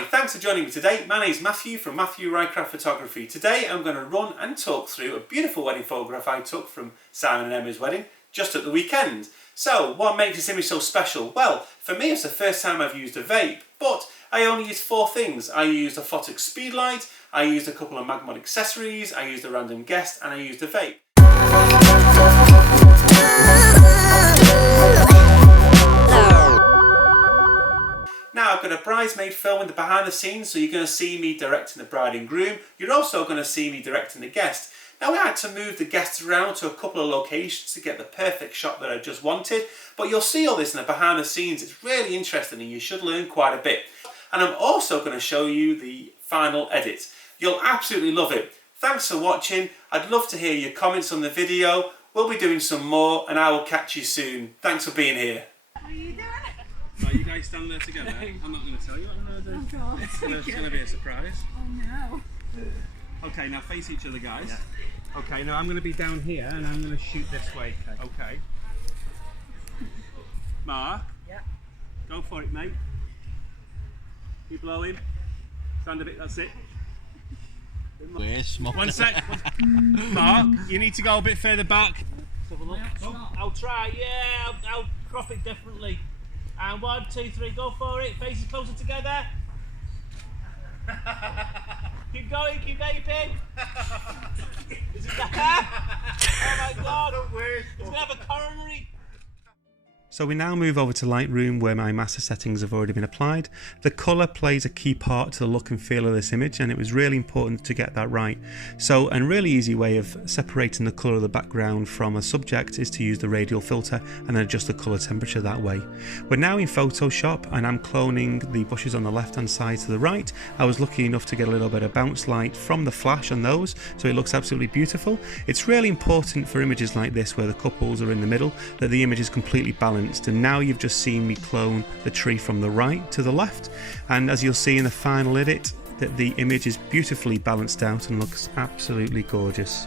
Hi, thanks for joining me today. My name is Matthew from Rycraft Photography. Today I'm going to run and talk through a beautiful wedding photograph I took from Simon and Emma's wedding just at the weekend. So, what makes this image so special? Well, for me it's the first time I've used a vape, but I only used 4 things. I used a phottix speedlight, I used a couple of magmod accessories, I used a random guest, and I used a vape. Now I've got a bridesmaid filming the behind the scenes, so you're going to see me directing the bride and groom. You're also going to see me directing the guest. Now we had to move the guests around to a couple of locations to get the perfect shot that I just wanted, but you'll see all this in the behind the scenes. It's really interesting and you should learn quite a bit. And I'm also going to show you the final edit. You'll absolutely love it. Thanks for watching. I'd love to hear your comments on the video. We'll be doing some more and I will catch you soon. Thanks for being here. What are you doing? Are you guys standing there together? I'm not going to tell you what I'm going to do. Oh God. It's going to be a surprise. Oh no. Okay, now face each other, guys. Yeah. Okay, now I'm going to be down here and I'm going to shoot this way. Okay. Mark? Yeah. Go for it, mate. Keep blowing. Stand a bit, that's it. One sec. Mark, you need to go a bit further back. Let's have a look. Oh, I'll try, yeah, I'll crop it differently. And 1, 2, 3, go for it. Faces closer together. Keep going, keep vaping. Is it better? Oh my God. It's going to have a coronary. So we now move over to Lightroom where my master settings have already been applied. The colour plays a key part to the look and feel of this image, and it was really important to get that right. So a really easy way of separating the colour of the background from a subject is to use the radial filter and then adjust the colour temperature that way. We're now in Photoshop and I'm cloning the bushes on the left hand side to the right. I was lucky enough to get a little bit of bounce light from the flash on those, so it looks absolutely beautiful. It's really important for images like this where the couples are in the middle that the image is completely balanced. And now you've just seen me clone the tree from the right to the left, and as you'll see in the final edit that the image is beautifully balanced out and looks absolutely gorgeous.